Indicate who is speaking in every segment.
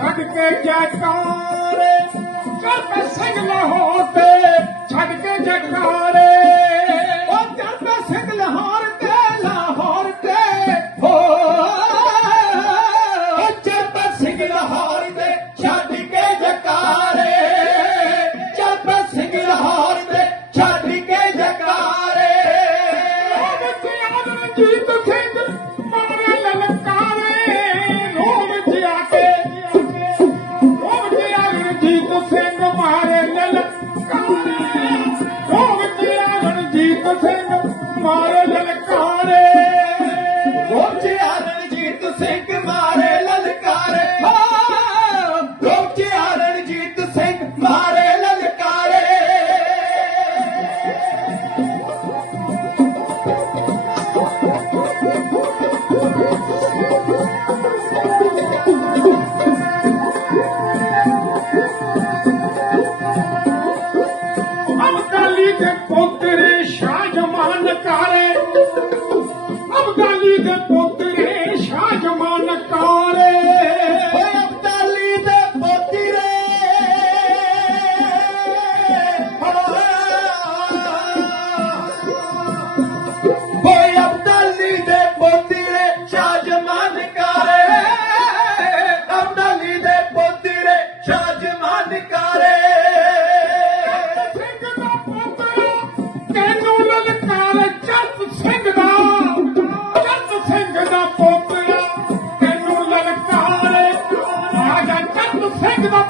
Speaker 1: ਛੱਡ ਕੇ ਜੈਕਾਰੇ ਕਰਤ ਸਿੰਘ ਲਾਹੌਰ ਤੇ ਛੱਡ ਕੇ ਜੈਕਾਰੇ। them Think about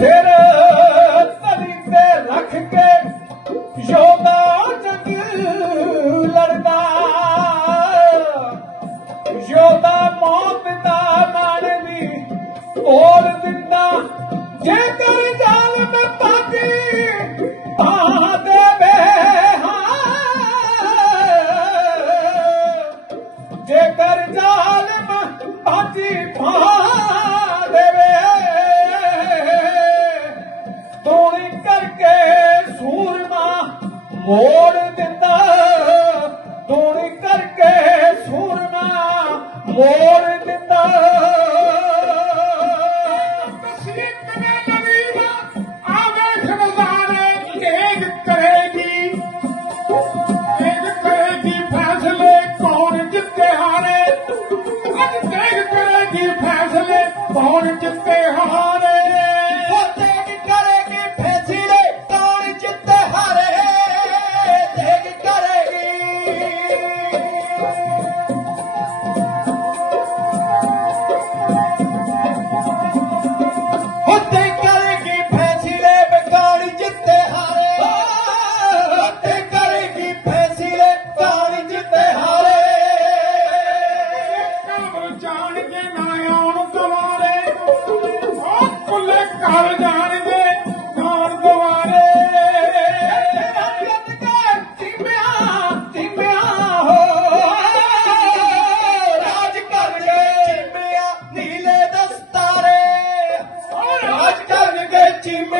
Speaker 2: Get up! ਦੀ ਦੇਵੇ ਤੋਣੀ ਕਰਕੇ ਸੂਰਮਾ ਮੋੜ ਦਿੰਦਾ। ਤੋਣੀ ਕਰਕੇ ਸੂਰਮਾ ਮੋੜ
Speaker 1: to fair heart.
Speaker 2: Amen.